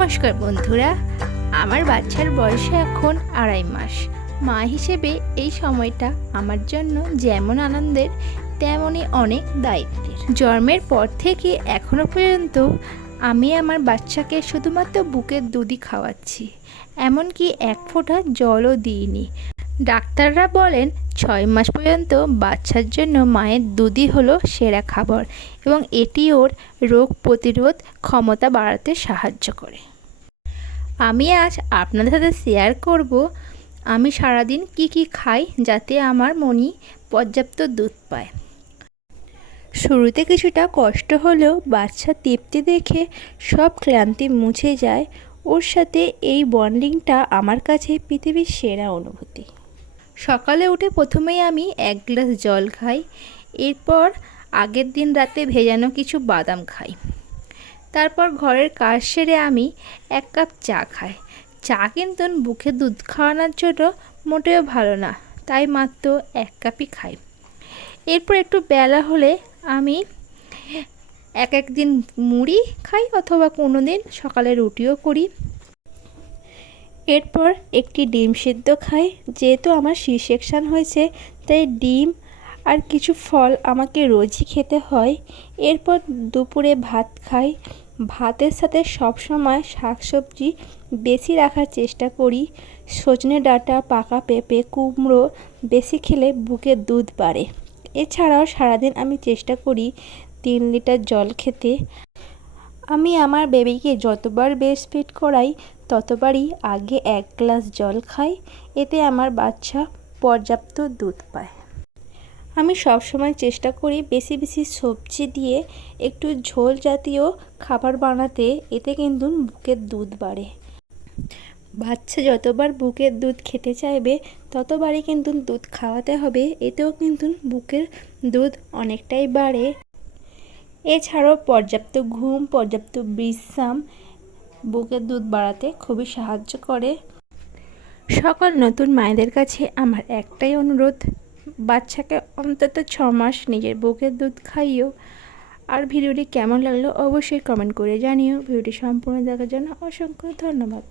নমস্কার বন্ধুরা, আমার বাচ্চার বয়স এখন 2.5 মাস। মা হিসেবে এই সময়টা আমার জন্য যেমন আনন্দের তেমনই অনেক দায়িত্বের। জন্মের পর থেকে এখনো পর্যন্ত আমি আমার বাচ্চাকে শুধুমাত্র বুকের দুধই খাওয়াচ্ছি, এমনকি এক ফোঁটা জলও দিইনি। ডাক্তাররা বলেন 6 মাস পর্যন্ত বাচ্চার জন্য মায়ের দুধই হলো সেরা খাবার এবং এটি ওর রোগ প্রতিরোধ ক্ষমতা বাড়াতে সাহায্য করে। আমি আজ আপনাদের সাথে শেয়ার করব আমি সারাদিন কি খাই যাতে আমার মনি পর্যাপ্ত দুধ পায়। শুরুতে কিছুটা কষ্ট হলেও বাচ্চা তৃপ্তি দেখে সব ক্লান্তি মুছে যায়। ওর সাথে এই বন্ডিংটা আমার কাছে পৃথিবীর সেরা অনুভূতি। সকালে উঠে প্রথমেই আমি 1 গ্লাস জল খাই, এরপর আগের দিন রাতে ভেজানো কিছু বাদাম খাই। তারপর ঘরের কাজ সেরে আমি 1 কাপ চা খাই। চা কিন্তু বুকে দুধ খাওয়ানোর জন্য মোটেও ভালো না, তাই মাত্র 1 কাপই খাই। এরপর একটু বেলা হলে আমি এক দিন মুড়ি খাই অথবা কোনো দিন সকালে রুটিও করি। এরপর একটি ডিম সিদ্ধ খাই। যেহেতু আমার সি সেকশন হয়েছে তাই ডিম আর কিছু ফল আমাকে রোজই খেতে হয়। এরপর দুপুরে ভাত খাই। ভাতের সাথে সবসময় শাকসবজি বেশি রাখার চেষ্টা করি। সজনে ডাঁটা, পাকা পেঁপে, কুমড়ো বেশি খেলে বুকের দুধ বাড়ে। এছাড়াও সারাদিন আমি চেষ্টা করি 3 লিটার জল খেতে। আমি আমার বেবিকে যতবার ব্রেস্ট ফিড করাই ততবারই আগে 1 গ্লাস জল খাই, এতে আমার বাচ্চা পর্যাপ্ত দুধ পায়। আমি সবসময় চেষ্টা করি বেশি বেশি সবজি দিয়ে একটু ঝোল জাতীয় খাবার বানাতে, এতে কিন্তু বুকের দুধ বাড়ে। বাচ্চা যতবার বুকের দুধ খেতে চাইবে ততবারই কিন্তু দুধ খাওয়াতে হবে, এতেও কিন্তু বুকের দুধ অনেকটাই বাড়ে। এছাড়াও পর্যাপ্ত ঘুম, পর্যাপ্ত বিশ্রাম বুকের দুধ বাড়াতে খুবই সাহায্য করে। সকল নতুন মায়েদের কাছে আমার একটাই অনুরোধ, বাচ্চাকে অন্তত 6 মাস নিজের বুকের দুধ খাইও। আর ভিডিওটি কেমন লাগলো অবশ্যই কমেন্ট করে জানিও। ভিডিওটি সম্পূর্ণ দেখার জন্য অসংখ্য ধন্যবাদ।